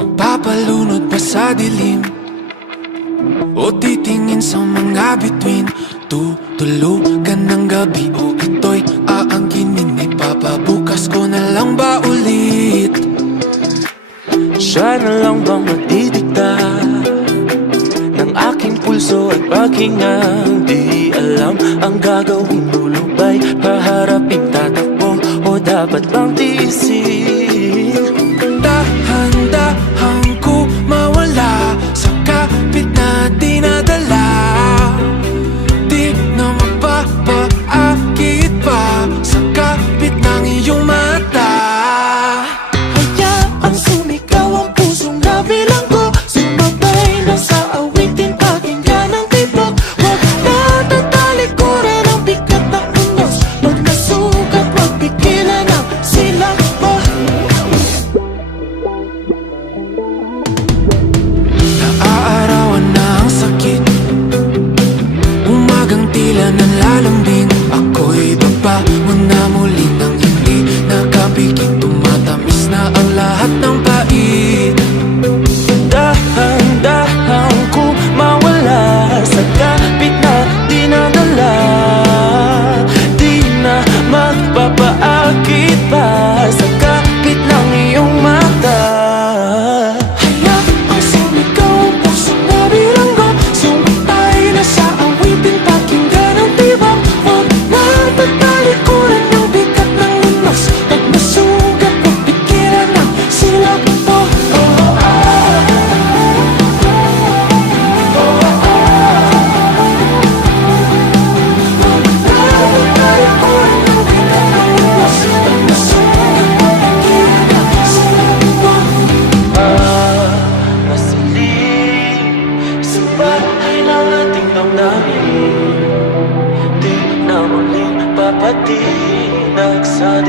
Magpapalunod pa sa dilim o titingin sa mga bituin. Tutulugan ng gabi o ito'y aangkinin. Ipapabukas ko na lang ba ulit? Siya na lang bang magdidikta ng aking pulso at paghingang? Di alam ang gagawin, lulubay, paharapin, tatakbo o dapat bang tiisin? Dahan-dahan ko mawala sa kapit na dinadala. Di na magpapaakit pa sa kapit ng iyong mata. Hayaang sumigaw ang pusong nabilang ko, sumabay na sa awitin, pakinggan ang tibok. Huwag na tatalikuran ang bigat ng unos. Pag nasugat, magpigilan ang silakbo. Naaarawan na ang sakit, umagang tila nanlalambing. Ako'y babangon na muli nang hindi nakapikit. Tumatamis na ang lahat ng pait. Dahan-dahan ko mawala sa kapit na dinadala. Di na magpapaakit pa sa kapit ng iyong mata. Hayaang sumigaw ang pusong nabilanggo, sumatay na sa awitin, pakinggan ang tibok. Huwag na tatalikuran ang bigat ng lunas. Pag nasugat, magpigilan ang silakbo. Nasiling sa bahay ng ating damdamin, di na muling papatinag sa